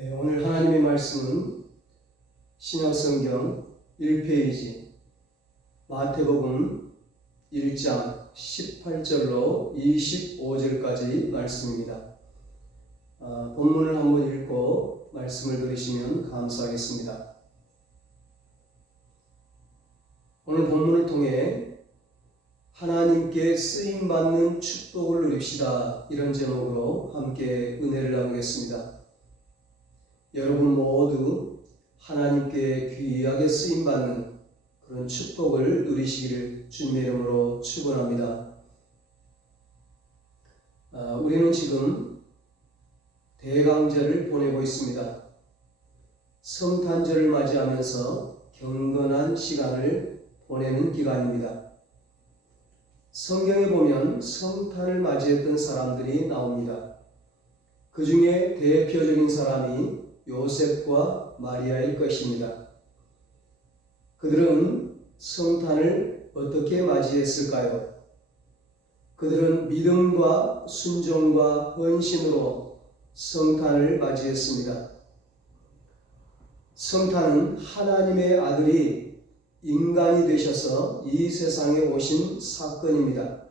오늘 하나님의 말씀은 신약성경 1페이지 마태복음 1장 18절로 25절까지 말씀입니다. 본문을 한번 읽고 말씀을 들으시면 감사하겠습니다. 오늘 본문을 통해 하나님께 쓰임받는 축복을 누립시다, 이런 제목으로 함께 은혜를 나누겠습니다. 여러분 모두 하나님께 귀하게 쓰임받는 그런 축복을 누리시기를 주님의 이름으로 축원합니다. 우리는 지금 대강절을 보내고 있습니다. 성탄절을 맞이하면서 경건한 시간을 보내는 기간입니다. 성경에 보면 성탄을 맞이했던 사람들이 나옵니다. 그 중에 대표적인 사람이 요셉과 마리아일 것입니다. 그들은 성탄을 어떻게 맞이했을까요? 그들은 믿음과 순종과 헌신으로 성탄을 맞이했습니다. 성탄은 하나님의 아들이 인간이 되셔서 이 세상에 오신 사건입니다.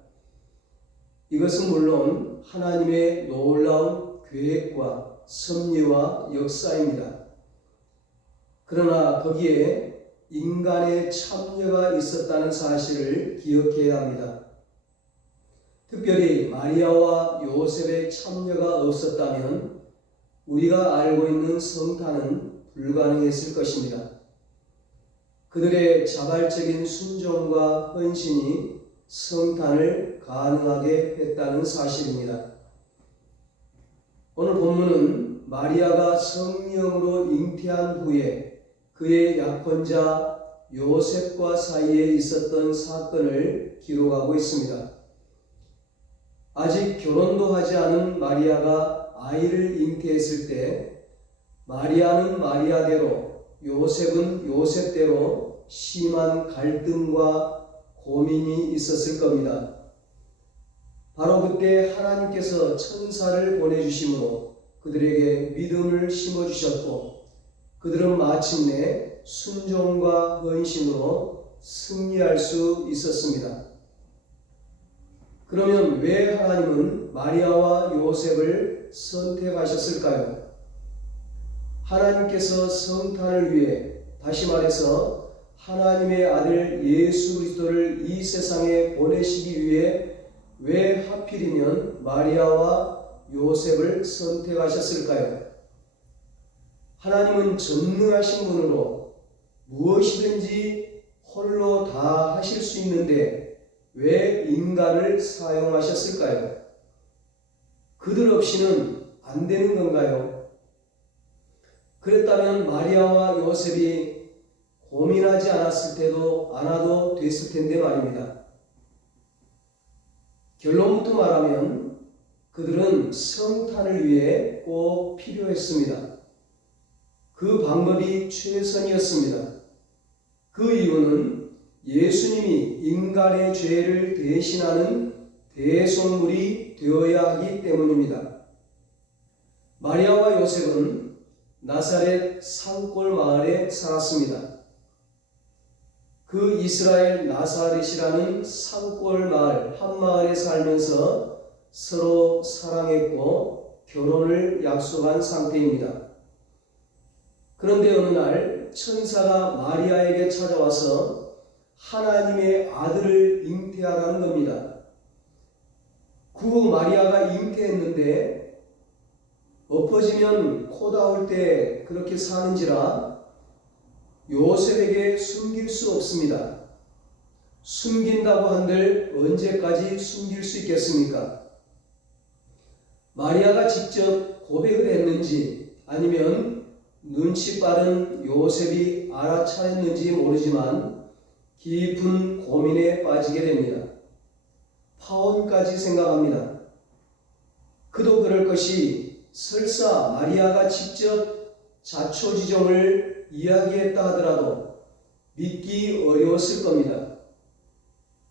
이것은 물론 하나님의 놀라운 계획과 섭리와 역사입니다. 그러나 거기에 인간의 참여가 있었다는 사실을 기억해야 합니다. 특별히 마리아와 요셉의 참여가 없었다면 우리가 알고 있는 성탄은 불가능했을 것입니다. 그들의 자발적인 순종과 헌신이 성탄을 가능하게 했다는 사실입니다. 오늘 본문은 마리아가 성령으로 잉태한 후에 그의 약혼자 요셉과 사이에 있었던 사건을 기록하고 있습니다. 아직 결혼도 하지 않은 마리아가 아이를 잉태했을 때 마리아는 마리아대로, 요셉은 요셉대로 심한 갈등과 고민이 있었을 겁니다. 바로 그때 하나님께서 천사를 보내주심으로 그들에게 믿음을 심어주셨고 그들은 마침내 순종과 헌신으로 승리할 수 있었습니다. 그러면 왜 하나님은 마리아와 요셉을 선택하셨을까요? 하나님께서 성탄을 위해, 다시 말해서 하나님의 아들 예수 그리스도를 이 세상에 보내시기 위해 왜 하필이면 마리아와 요셉을 선택하셨을까요? 하나님은 전능하신 분으로 무엇이든지 홀로 다 하실 수 있는데 왜 인간을 사용하셨을까요? 그들 없이는 안 되는 건가요? 그랬다면 마리아와 요셉이 고민하지 않아도 됐을 텐데 말입니다. 결론부터 말하면 그들은 성탄을 위해 꼭 필요했습니다. 그 방법이 최선이었습니다. 그 이유는 예수님이 인간의 죄를 대신하는 대속물이 되어야 하기 때문입니다. 마리아와 요셉은 나사렛 산골 마을에 살았습니다. 그 이스라엘 나사렛이라는 산골 마을 한마을에 살면서 서로 사랑했고 결혼을 약속한 상태입니다. 그런데 어느 날 천사가 마리아에게 찾아와서 하나님의 아들을 잉태하라는 겁니다. 그 후 마리아가 잉태했는데 엎어지면 코 닿을 때 그렇게 사는지라 요셉에게 숨길 수 없습니다. 숨긴다고 한들 언제까지 숨길 수 있겠습니까? 마리아가 직접 고백을 했는지 아니면 눈치 빠른 요셉이 알아차렸는지 모르지만 깊은 고민에 빠지게 됩니다. 파혼까지 생각합니다. 그도 그럴 것이 설사 마리아가 직접 자초지종을 이야기했다 하더라도 믿기 어려웠을 겁니다.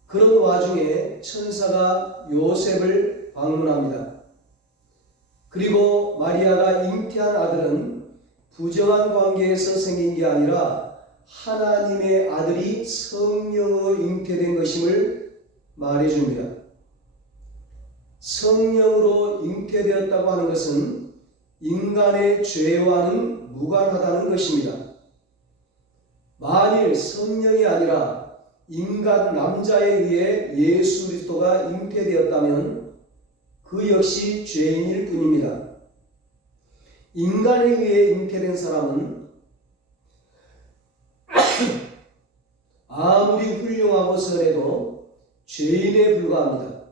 그런 와중에 천사가 요셉을 방문합니다. 그리고 마리아가 잉태한 아들은 부정한 관계에서 생긴 게 아니라 하나님의 아들이 성령으로 잉태된 것임을 말해줍니다. 성령으로 잉태되었다고 하는 것은 인간의 죄와는 무관하다는 것입니다. 만일 성령이 아니라 인간 남자에 의해 예수 그리스도가 잉태되었다면 그 역시 죄인일 뿐입니다. 인간에 의해 잉태된 사람은 아무리 훌륭하고 선해도 죄인에 불과합니다.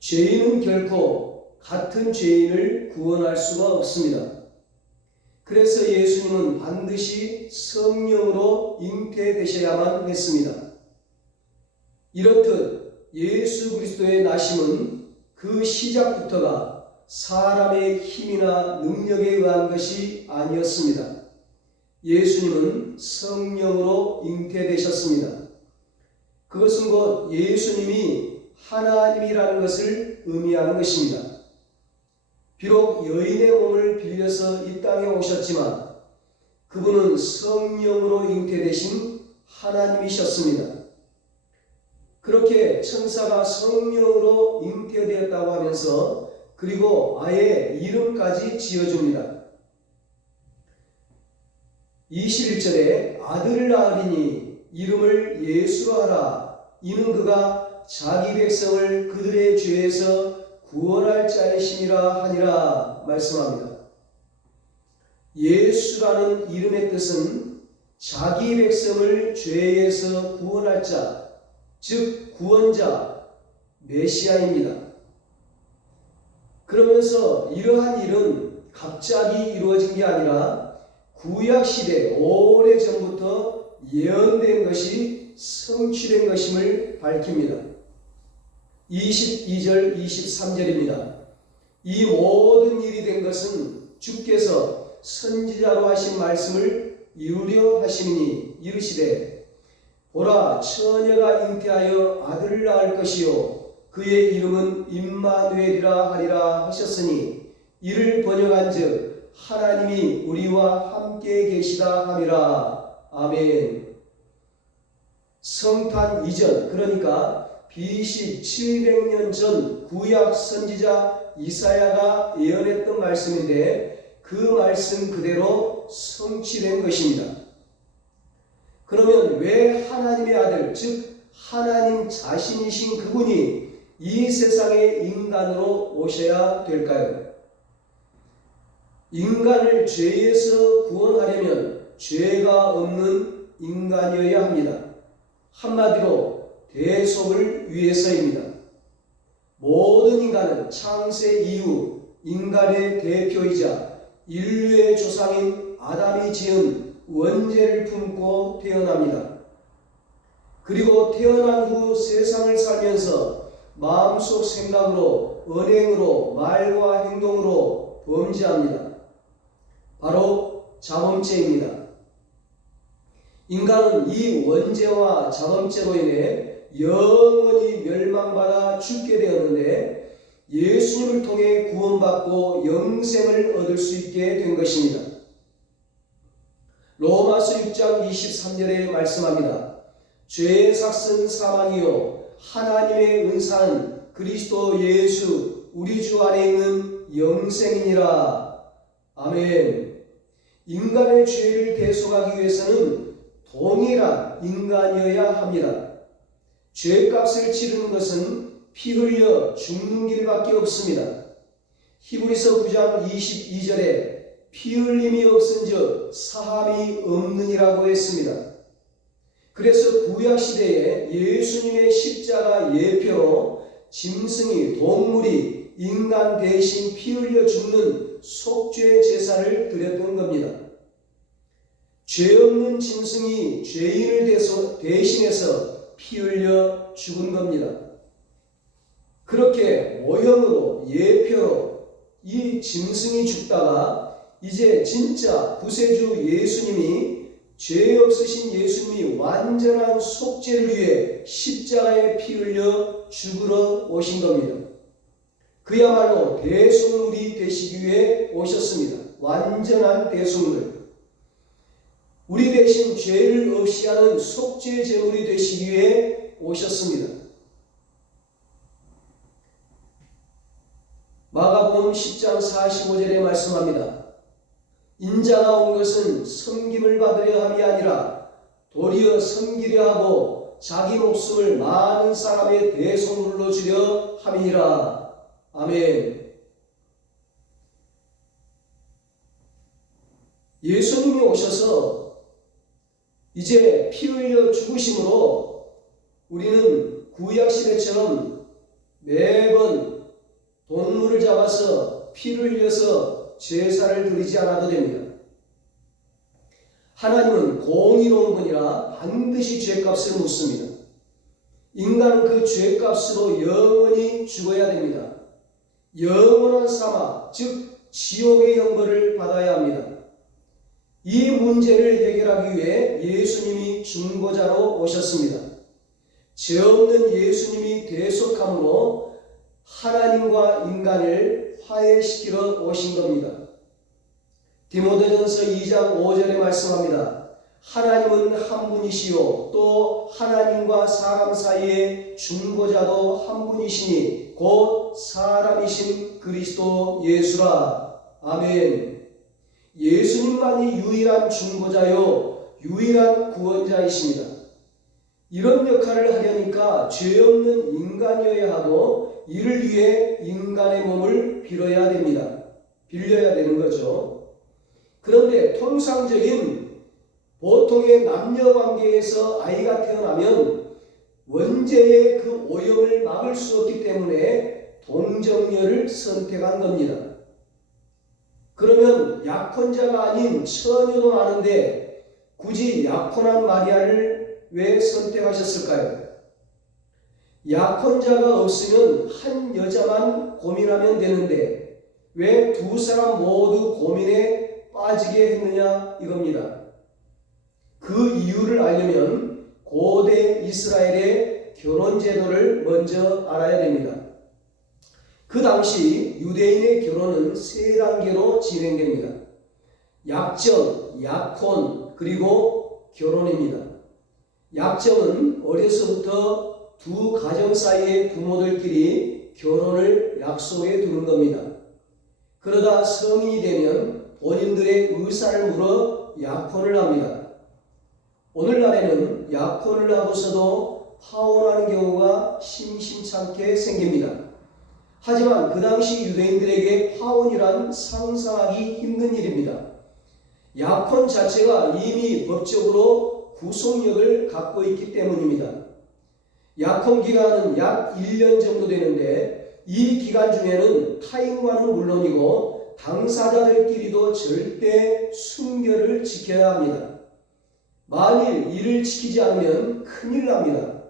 죄인은 결코 같은 죄인을 구원할 수가 없습니다. 그래서 예수님은 반드시 성령으로 잉태되셔야만 했습니다. 이렇듯 예수 그리스도의 나심은 그 시작부터가 사람의 힘이나 능력에 의한 것이 아니었습니다. 예수님은 성령으로 잉태되셨습니다. 그것은 곧 예수님이 하나님이라는 것을 의미하는 것입니다. 비록 여인의 몸을 빌려서 이 땅에 오셨지만 그분은 성령으로 잉태되신 하나님이셨습니다. 그렇게 천사가 성령으로 잉태되었다고 하면서 그리고 아예 이름까지 지어줍니다. 21절에 아들을 낳으리니 이름을 예수로 하라. 이는 그가 자기 백성을 그들의 죄에서 구원할 자이심이라 하니라 말씀합니다. 예수라는 이름의 뜻은 자기 백성을 죄에서 구원할 자, 즉 구원자, 메시아입니다. 그러면서 이러한 일은 갑자기 이루어진 게 아니라 구약시대 오래전부터 예언된 것이 성취된 것임을 밝힙니다. 22절 23절입니다. 이 모든 일이 된 것은 주께서 선지자로 하신 말씀을 이루려 하심이니 이르시되 보라 처녀가 잉태하여 아들을 낳을 것이요 그의 이름은 임마누엘이라 하리라 하셨으니 이를 번역한즉 하나님이 우리와 함께 계시다 함이라. 아멘. 성탄 이전, 그러니까 BC 700년 전 구약 선지자 이사야가 예언했던 말씀인데 그 말씀 그대로 성취된 것입니다. 그러면 왜 하나님의 아들, 즉 하나님 자신이신 그분이 이 세상에 인간으로 오셔야 될까요? 인간을 죄에서 구원하려면 죄가 없는 인간이어야 합니다. 한마디로 대속을 위해서입니다. 모든 인간은 창세 이후 인간의 대표이자 인류의 조상인 아담이 지은 원죄를 품고 태어납니다. 그리고 태어난 후 세상을 살면서 마음속 생각으로, 언행으로, 말과 행동으로 범죄합니다. 바로 자범죄입니다. 인간은 이 원죄와 자범죄로 인해 영원히 멸망받아 죽게 되었는데 예수님을 통해 구원받고 영생을 얻을 수 있게 된 것입니다. 로마서 6장 23절에 말씀합니다. 죄의 삭은 사망이요 하나님의 은사는 그리스도 예수 우리 주 안에 있는 영생이니라. 아멘. 인간의 죄를 대속하기 위해서는 동일한 인간이어야 합니다. 죄값을 치르는 것은 피 흘려 죽는 길밖에 없습니다. 히브리서 9장 22절에 피 흘림이 없은즉 사함이 없느니라고 했습니다. 그래서 구약시대에 예수님의 십자가 예표로 짐승이, 동물이 인간 대신 피 흘려 죽는 속죄 제사를 드렸던 겁니다. 죄 없는 짐승이 죄인을 대신해서 피 흘려 죽은 겁니다. 그렇게 모형으로, 예표로 이 짐승이 죽다가 이제 진짜 구세주 예수님이, 죄 없으신 예수님이 완전한 속죄를 위해 십자가에 피 흘려 죽으러 오신 겁니다. 그야말로 대속물이 되시기 위해 오셨습니다. 완전한 대속물. 우리 대신 죄를 없이 하는 속죄 제물이 되시기 위해 오셨습니다. 마가복음 10장 45절에 말씀합니다. 인자가 온 것은 섬김을 받으려 함이 아니라 도리어 섬기려 하고 자기 목숨을 많은 사람의 대속물로 주려 함이니라. 아멘. 예수님이 오셔서 이제 피 흘려 죽으심으로 우리는 구약시대처럼 매번 동물을 잡아서 피를 흘려서 제사를 드리지 않아도 됩니다. 하나님은 공의로운 분이라 반드시 죄값을 묻습니다. 인간은 그 죄값으로 영원히 죽어야 됩니다. 영원한 사막, 즉 지옥의 형벌을 받아야 합니다. 이 문제를 해결하기 위해 예수님이 중보자로 오셨습니다. 죄 없는 예수님이 대속함으로 하나님과 인간을 화해시키러 오신 겁니다. 디모데전서 2장 5절에 말씀합니다. 하나님은 한 분이시요 또 하나님과 사람 사이의 중보자도 한 분이시니 곧 사람이신 그리스도 예수라. 아멘. 예수님만이 유일한 중보자요 유일한 구원자이십니다. 이런 역할을 하려니까 죄 없는 인간이어야 하고 이를 위해 인간의 몸을 빌어야 됩니다. 빌려야 되는 거죠. 그런데 통상적인 보통의 남녀관계에서 아이가 태어나면 원죄의 그 오염을 막을 수 없기 때문에 동정녀를 선택한 겁니다. 그러면 약혼자가 아닌 처녀도 많은데 굳이 약혼한 마리아를 왜 선택하셨을까요? 약혼자가 없으면 한 여자만 고민하면 되는데 왜 두 사람 모두 고민에 빠지게 했느냐 이겁니다. 그 이유를 알려면 고대 이스라엘의 결혼 제도를 먼저 알아야 됩니다. 그 당시 유대인의 결혼은 세 단계로 진행됩니다. 약정, 약혼, 그리고 결혼입니다. 약정은 어려서부터 두 가정 사이의 부모들끼리 결혼을 약속해 두는 겁니다. 그러다 성인이 되면 본인들의 의사를 물어 약혼을 합니다. 오늘날에는 약혼을 하고서도 파혼하는 경우가 심심찮게 생깁니다. 하지만 그 당시 유대인들에게 파혼이란 상상하기 힘든 일입니다. 약혼 자체가 이미 법적으로 구속력을 갖고 있기 때문입니다. 약혼 기간은 약 1년 정도 되는데 이 기간 중에는 타인과는 물론이고 당사자들끼리도 절대 순결을 지켜야 합니다. 만일 이를 지키지 않으면 큰일 납니다.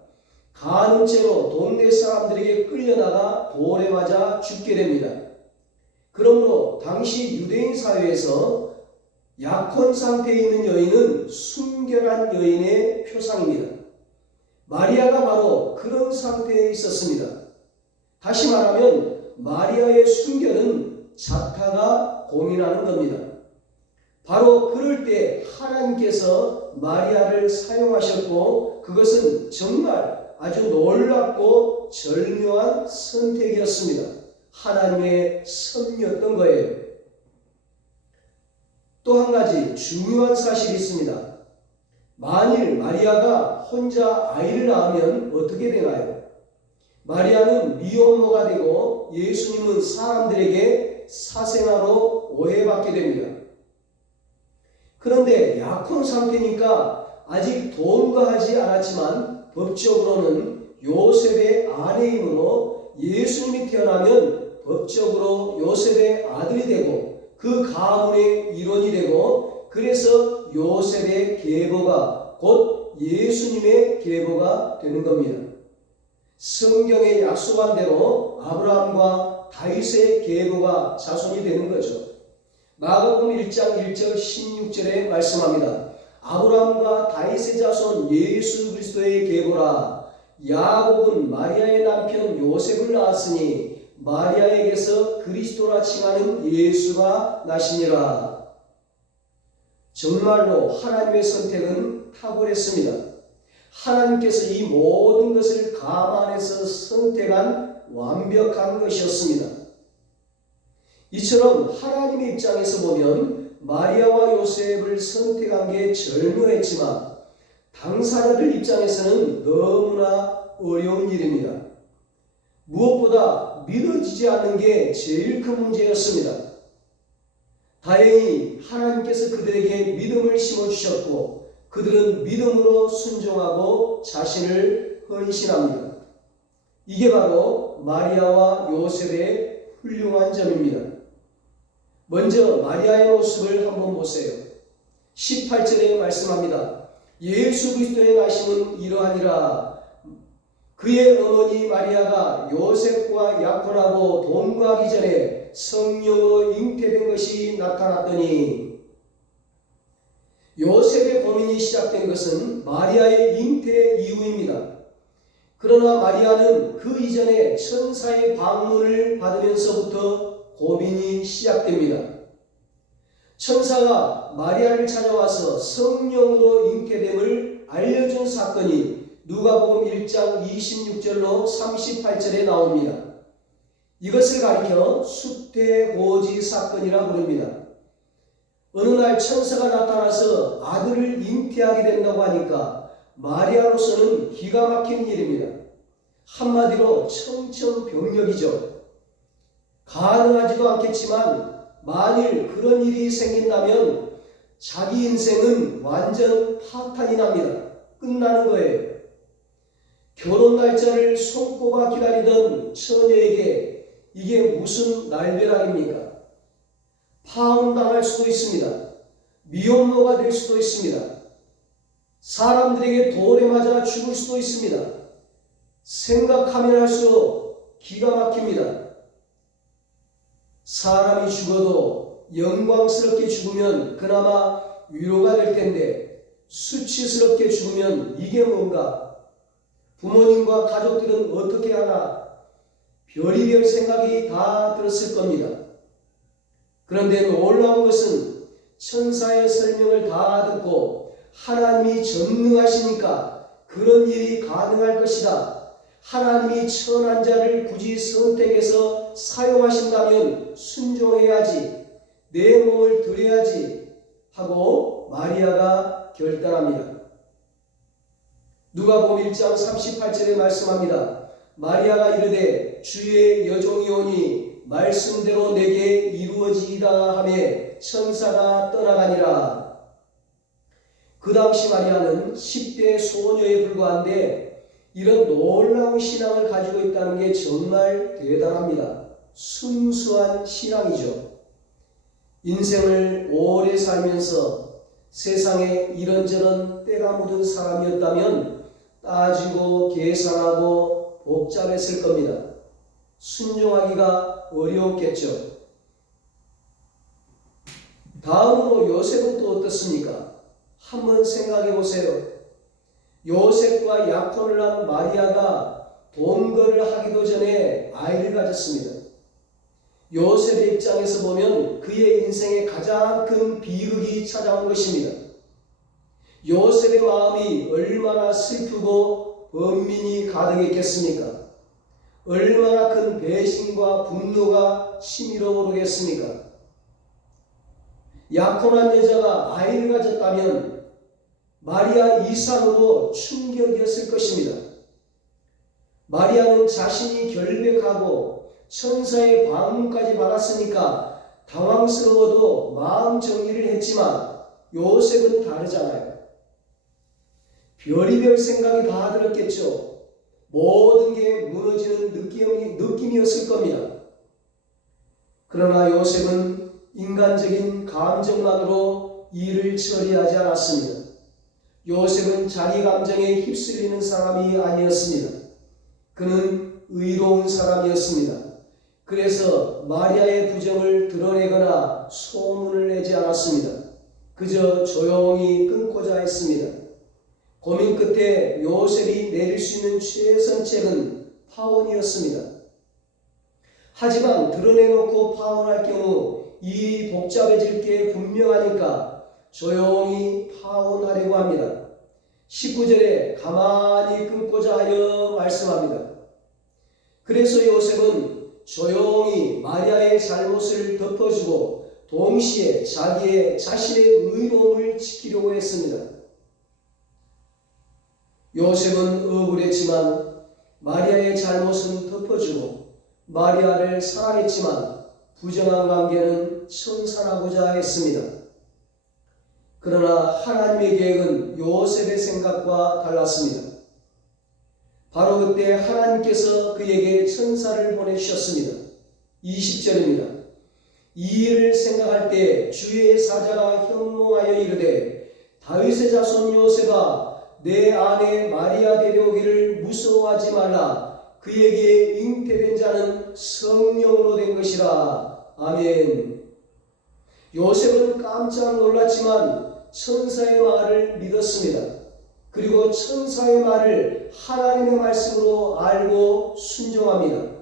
가는 채로 동네 사람들에게 끌려나가 돌에 맞아 죽게 됩니다. 그러므로 당시 유대인 사회에서 약혼 상태에 있는 여인은 순결한 여인의 표상입니다. 마리아가 바로 그런 상태에 있었습니다. 다시 말하면 마리아의 순결은 작가가 고민하는 겁니다. 바로 그럴 때 하나님께서 마리아를 사용하셨고 그것은 정말 아주 놀랍고 절묘한 선택이었습니다. 하나님의 섭리였던 거예요. 또 한 가지 중요한 사실이 있습니다. 만일 마리아가 혼자 아이를 낳으면 어떻게 되나요? 마리아는 미혼모가 되고 예수님은 사람들에게 사생아로 오해받게 됩니다. 그런데 약혼 상태니까 아직 동거하지 않았지만 법적으로는 요셉의 아내이므로 예수님이 태어나면 법적으로 요셉의 아들이 되고 그 가문의 일원이 되고 그래서 요셉의 계보가 곧 예수님의 계보가 되는 겁니다. 성경에 약속한 대로 아브라함과 다윗의 계보가 자손이 되는 거죠. 마가복음 1장 1절 16절에 말씀합니다. 아브라함과 다윗의 자손 예수 그리스도의 계보라. 야곱은 마리아의 남편 요셉을 낳았으니 마리아에게서 그리스도라 칭하는 예수가 나시니라. 정말로 하나님의 선택은 탁월했습니다. 하나님께서 이 모든 것을 감안해서 선택한 완벽한 것이었습니다. 이처럼 하나님의 입장에서 보면 마리아와 요셉을 선택한 게 절묘했지만 당사자들 입장에서는 너무나 어려운 일입니다. 무엇보다 믿어지지 않는 게 제일 큰 문제였습니다. 다행히 하나님께서 그들에게 믿음을 심어주셨고 그들은 믿음으로 순종하고 자신을 헌신합니다. 이게 바로 마리아와 요셉의 훌륭한 점입니다. 먼저 마리아의 모습을 한번 보세요. 18절에 말씀합니다. 예수 그리스도의 나심은 이러하니라. 그의 어머니 마리아가 요셉과 약혼하고 동거하기 전에 성령으로 잉태된 것이 나타났더니, 요셉의 고민이 시작된 것은 마리아의 잉태 이후입니다. 그러나 마리아는 그 이전에 천사의 방문을 받으면서부터 고민이 시작됩니다. 천사가 마리아를 찾아와서 성령으로 잉태됨을 알려준 사건이 누가복음 1장 26절로 38절에 나옵니다. 이것을 가리켜 수태고지 사건이라 부릅니다. 어느 날 천사가 나타나서 아들을 잉태하게 된다고 하니까 마리아로서는 기가 막힌 일입니다. 한마디로 청천벽력이죠. 가능하지도 않겠지만 만일 그런 일이 생긴다면 자기 인생은 완전 파탄이 납니다. 끝나는 거예요. 결혼 날짜를 손꼽아 기다리던 처녀에게 이게 무슨 날벼락입니까? 파혼당할 수도 있습니다. 미혼모가 될 수도 있습니다. 사람들에게 돌에 맞아 죽을 수도 있습니다. 생각하면 할수록 기가 막힙니다. 사람이 죽어도 영광스럽게 죽으면 그나마 위로가 될 텐데 수치스럽게 죽으면 이게 뭔가? 부모님과 가족들은 어떻게 하나? 별의별 생각이 다 들었을 겁니다. 그런데 놀라운 것은 천사의 설명을 다 듣고 하나님이 전능하시니까 그런 일이 가능할 것이다. 하나님이 천한 자를 굳이 선택해서 사용하신다면 순종해야지, 내 몸을 드려야지 하고 마리아가 결단합니다. 누가복음 1장 38절에 말씀합니다. 마리아가 이르되 주의 여종이 오니 말씀대로 내게 이루어지이다 하매 천사가 떠나가니라. 그 당시 마리아는 10대 소녀에 불과한데 이런 놀라운 신앙을 가지고 있다는 게 정말 대단합니다. 순수한 신앙이죠. 인생을 오래 살면서 세상에 이런저런 때가 묻은 사람이었다면 따지고 계산하고 복잡했을 겁니다. 순종하기가 어려웠겠죠. 다음으로 요셉은 또 어떻습니까? 한번 생각해 보세요. 요셉과 약혼을 한 마리아가 동거를 하기도 전에 아이를 가졌습니다. 요셉의 입장에서 보면 그의 인생에 가장 큰 비극이 찾아온 것입니다. 요셉의 마음이 얼마나 슬프고 번민이 가득했겠습니까? 얼마나 큰 배신과 분노가 치밀어 오르겠습니까? 약혼한 여자가 아이를 가졌다면 마리아 이상으로 충격이었을 것입니다. 마리아는 자신이 결백하고 천사의 방문까지 받았으니까 당황스러워도 마음 정리를 했지만 요셉은 다르잖아요. 별의별 생각이 다 들었겠죠. 모든 게 무너지는 느낌이었을 겁니다. 그러나 요셉은 인간적인 감정만으로 일을 처리하지 않았습니다. 요셉은 자기 감정에 휩쓸리는 사람이 아니었습니다. 그는 의로운 사람이었습니다. 그래서 마리아의 부정을 드러내거나 소문을 내지 않았습니다. 그저 조용히 끊고자 했습니다. 고민 끝에 요셉이 내릴 수 있는 최선책은 파혼이었습니다. 하지만 드러내놓고 파혼할 경우 일이 복잡해질 게 분명하니까 조용히 파혼하려고 합니다. 19절에 가만히 끊고자 하여 말씀합니다. 그래서 요셉은 조용히 마리아의 잘못을 덮어주고 동시에 자신의 의로움을 지키려고 했습니다. 요셉은 억울했지만 마리아의 잘못은 덮어주고 마리아를 사랑했지만 부정한 관계는 청산하고자 했습니다. 그러나 하나님의 계획은 요셉의 생각과 달랐습니다. 바로 그때 하나님께서 그에게 천사를 보내주셨습니다. 20절입니다. 이 일을 생각할 때 주의 사자가 현몽하여 이르되 다윗의 자손 요셉아 내 아내 마리아 데려오기를 무서워하지 말라. 그에게 잉태된 자는 성령으로 된 것이라. 아멘. 요셉은 깜짝 놀랐지만 천사의 말을 믿었습니다. 그리고 천사의 말을 하나님의 말씀으로 알고 순종합니다.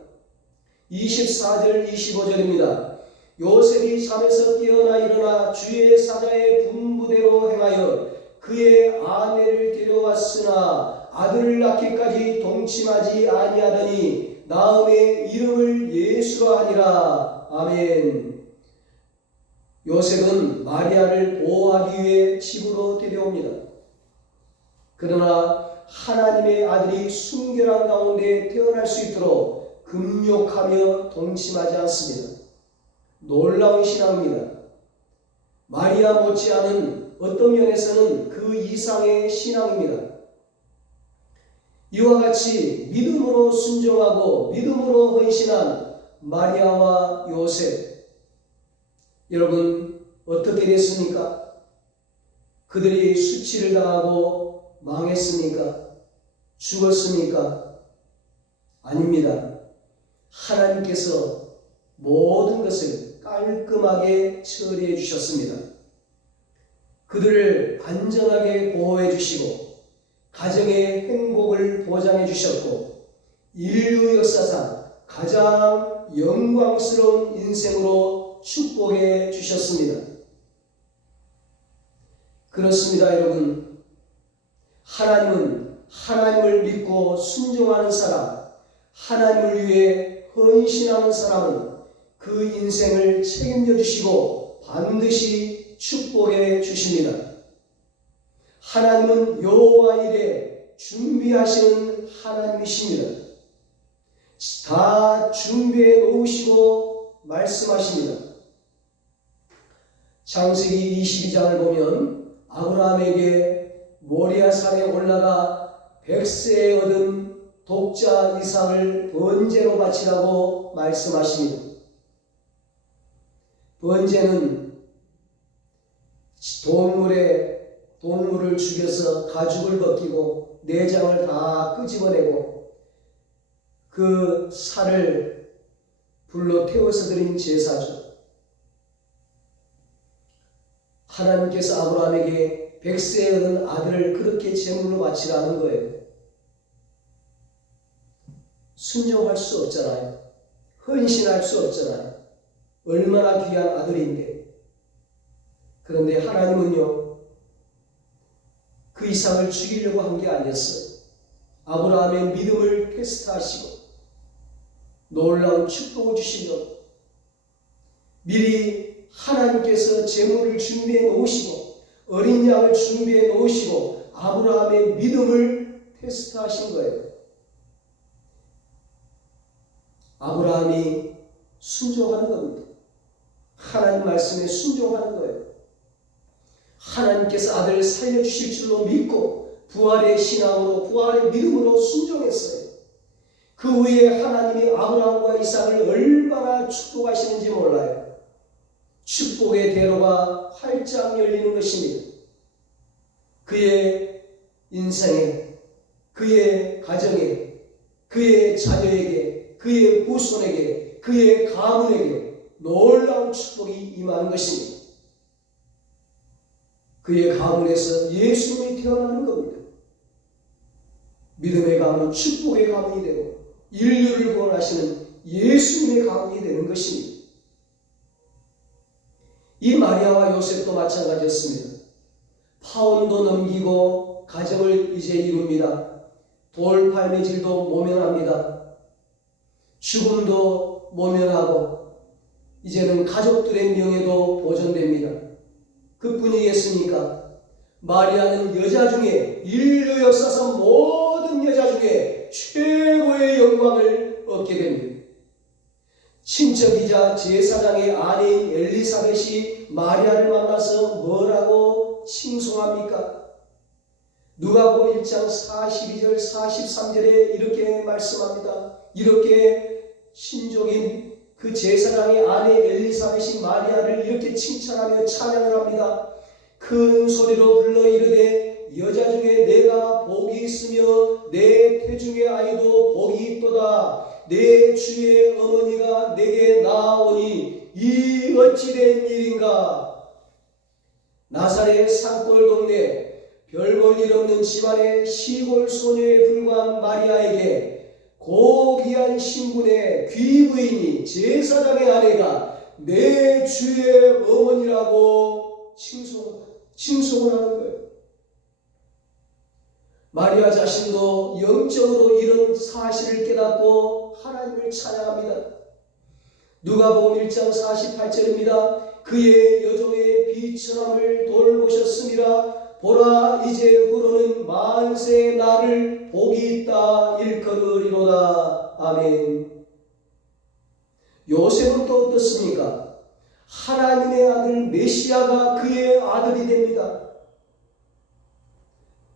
24절 25절입니다. 요셉이 잠에서 깨어나 일어나 주의 사자의 분부대로 행하여 그의 아내를 데려왔으나 아들을 낳기까지 동침하지 아니하더니 나음의 이름을 예수라 하니라. 아멘. 요셉은 마리아를 보호하기 위해 집으로 데려옵니다. 그러나 하나님의 아들이 순결한 가운데 태어날 수 있도록 금욕하며 동침하지 않습니다. 놀라운 신앙입니다. 마리아 못지않은 어떤 면에서는 그 이상의 신앙입니다. 이와 같이 믿음으로 순종하고 믿음으로 헌신한 마리아와 요셉, 여러분 어떻게 됐습니까? 그들이 수치를 당하고 망했습니까? 죽었습니까? 아닙니다. 하나님께서 모든 것을 깔끔하게 처리해 주셨습니다. 그들을 안전하게 보호해 주시고 가정의 행복을 보장해 주셨고 인류 역사상 가장 영광스러운 인생으로 축복해 주셨습니다. 그렇습니다, 여러분. 하나님은 하나님을 믿고 순종하는 사람, 하나님을 위해 헌신하는 사람은 그 인생을 책임져 주시고 반드시 축복해 주십니다. 하나님은 여호와 일에 준비하시는 하나님이십니다. 다 준비해 놓으시고 말씀하십니다. 창세기 22장을 보면 아브라함에게 모리아산에 올라가 백세에 얻은 독자 이삭을 번제로 바치라고 말씀하십니다. 번제는 동물을 죽여서 가죽을 벗기고 내장을 다 끄집어내고 그 살을 불로 태워서 드린 제사죠. 하나님께서 아브라함에게 백세에 얻은 아들을 그렇게 제물로 바치라는 거예요. 순종할 수 없잖아요. 헌신할 수 없잖아요. 얼마나 귀한 아들인데. 그런데 하나님은요, 그 이삭을 죽이려고 한 게 아니었어요. 아브라함의 믿음을 테스트하시고 놀라운 축복을 주시려고 미리 하나님께서 제물을 준비해 놓으시고 어린 양을 준비해 놓으시고 아브라함의 믿음을 테스트하신 거예요. 아브라함이 순종하는 겁니다. 하나님 말씀에 순종하는 거예요. 하나님께서 아들을 살려주실 줄로 믿고 부활의 신앙으로 부활의 믿음으로 순종했어요. 그 후에 하나님이 아브라함과 이삭을 얼마나 축복하시는지 몰라요. 축복의 대로가 활짝 열리는 것입니다. 그의 인생에, 그의 가정에, 그의 자녀에게, 그의 후손에게, 그의 가문에게 놀라운 축복이 임하는 것입니다. 그의 가문에서 예수님이 태어나는 겁니다. 믿음의 가문, 축복의 가문이 되고 인류를 구원하시는 예수님의 가문이 되는 것입니다. 이 마리아와 요셉도 마찬가지였습니다. 파혼도 넘기고 가정을 이제 이룹니다. 돌팔매질도 모면합니다. 죽음도 모면하고 이제는 가족들의 명예도 보존됩니다. 그뿐이겠습니까? 마리아는 여자 중에, 인류 역사상 모든 여자 중에 최고의 영광을 얻게 됩니다. 친척이자 제사장의 아내인 엘리사벳이 마리아를 만나서 뭐라고 칭송합니까? 누가복음 1장 42절 43절에 이렇게 말씀합니다. 이렇게 신족인 그 제사장의 아내 엘리사벳이 마리아를 이렇게 칭찬하며 찬양을 합니다. 큰 소리로 불러 이르되 여자 중에 내가 복이 있으며 내 태중의 아이도 복이 있도다. 내 주의 어머니가 내게 나아오니 이 어찌된 일인가. 나사렛 산골 동네 별볼 일 없는 집안의 시골 소녀에 불과한 마리아에게 고귀한 신분의 귀부인이 제사장의 아내가 내 주의 어머니라고 칭송을 하는 거예요. 마리아 자신도 영적으로 이런 사실을 깨닫고 하나님을 찬양합니다. 누가복음 1장 48절입니다. 그의 여종의 비천함을 돌보셨음이라. 보라 이제 후로는 만세 나를 복이 있다 일컬으리로다. 아멘. 요셉은 또 어떻습니까? 하나님의 아들 메시아가 그의 아들이 됩니다.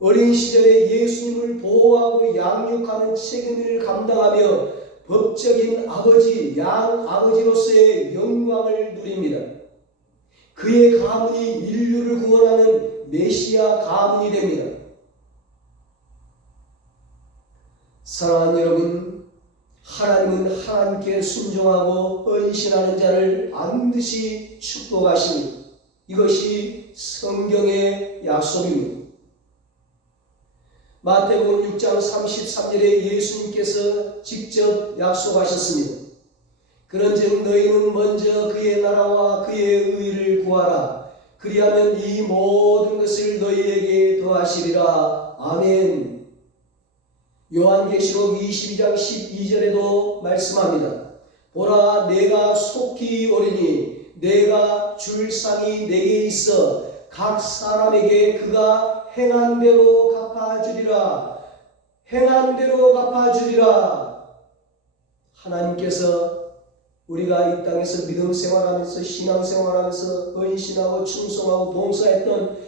어린 시절에 예수님을 보호하고 양육하는 책임을 감당하며 법적인 아버지, 양아버지로서의 영광을 누립니다. 그의 가문이 인류를 구원하는 메시아 가문이 됩니다. 사랑하는 여러분, 하나님은 하나님께 순종하고 헌신하는 자를 반드시 축복하십니다. 이것이 성경의 약속입니다. 마태복음 6장 33절에 예수님께서 직접 약속하셨습니다. 그런즉 너희는 먼저 그의 나라와 그의 의를 구하라. 그리하면 이 모든 것을 너희에게 더하시리라. 아멘. 요한계시록 22장 12절에도 말씀합니다. 보라 내가 속히 오리니 내가 줄 상이 내게 있어 각 사람에게 그가 행한 대로 갚아주리라. 행한 대로 갚아주리라. 하나님께서 우리가 이 땅에서 믿음 생활하면서 신앙 생활하면서 헌신하고 충성하고 봉사했던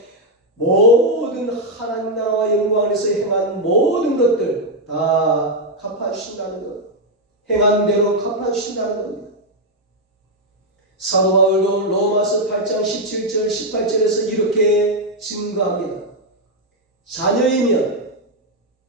모든 하나님 나라와 영광 안에서 행한 모든 것들 다 갚아주신다는 것, 행한 대로 갚아주신다는 겁니다. 사도 바울도 로마서 8장 17절 18절에서 이렇게 증거합니다. 자녀이면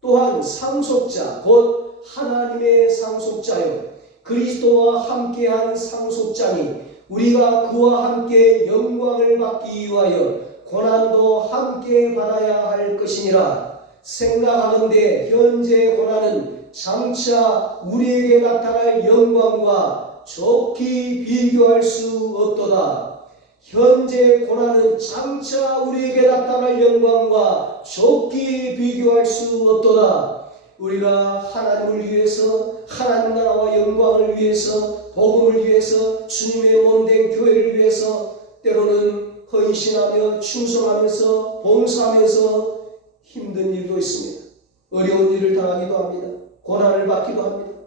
또한 상속자 곧 하나님의 상속자요 그리스도와 함께한 상속자니 우리가 그와 함께 영광을 받기 위하여 고난도 함께 받아야 할 것이니라. 생각하건대 현재 고난은 장차 우리에게 나타날 영광과 좋게 비교할 수 없도다. 현재 고난은 장차 우리에게 나타날 영광과 좋게 비교할 수 없도다. 우리가 하나님을 위해서, 하나님 나라와 영광을 위해서, 복음을 위해서, 주님의 몸된 교회를 위해서 때로는 헌신하며 충성하면서 봉사하면서 힘든 일도 있습니다. 어려운 일을 당하기도 합니다. 고난을 받기도 합니다.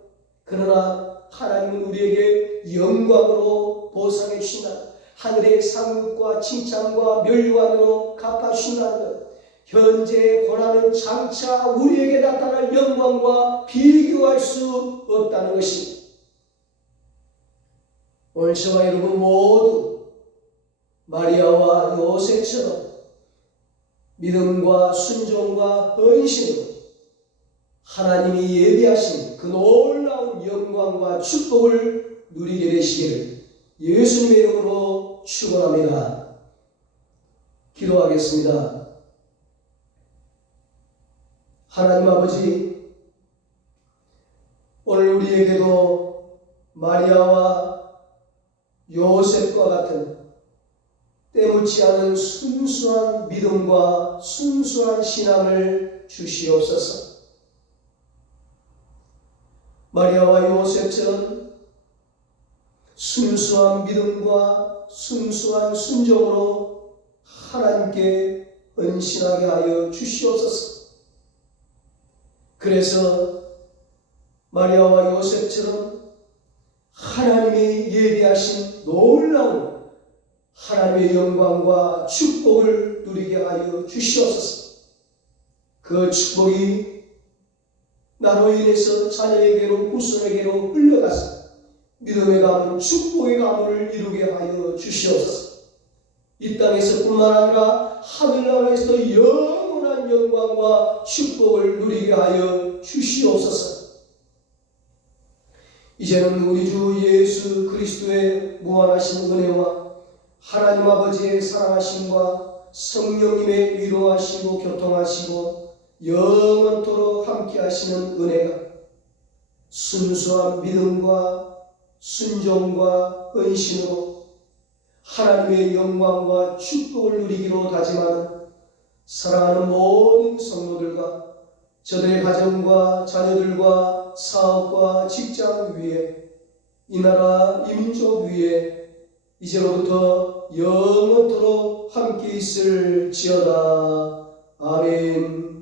그러나 하나님은 우리에게 영광으로 보상해 주신다. 하늘의 상급과 칭찬과 멸류관으로 갚아주신다는 것. 현재의 고난은 장차 우리에게 나타날 영광과 비교할 수 없다는 것입니다. 오늘 저와 여러분 모두 마리아와 요셉처럼 믿음과 순종과 헌신으로 하나님이 예비하신 그 놀라운 영광과 축복을 누리게 되시기를 예수님의 이름으로 축원합니다. 기도하겠습니다. 하나님 아버지, 오늘 우리에게도 마리아와 요셉과 같은 때묻지 않은 순수한 믿음과 순수한 신앙을 주시옵소서. 마리아와 요셉처럼 순수한 믿음과 순수한 순종으로 하나님께 헌신하게 하여 주시옵소서. 그래서 마리아와 요셉처럼 하나님이 예비하신 놀라운 하나님의 영광과 축복을 누리게 하여 주시옵소서. 그 축복이 나로 인해서 자녀에게로 후손에게로 흘러가서 믿음의 가문, 축복의 가문을 이루게 하여 주시옵소서. 이 땅에서 뿐만 아니라 하늘나라에서 영원한 영광과 축복을 누리게 하여 주시옵소서. 이제는 우리 주 예수 그리스도의 무한하신 은혜와 하나님 아버지의 사랑하심과 성령님의 위로하시고 교통하시고 영원토록 함께 하시는 은혜가 순수한 믿음과 순종과 헌신으로 하나님의 영광과 축복을 누리기로 다짐하는 사랑하는 모든 성도들과 저들의 가정과 자녀들과 사업과 직장 위에 이 나라 이 민족 위에 이제로부터 영원토록 함께 있을지어다. 아멘.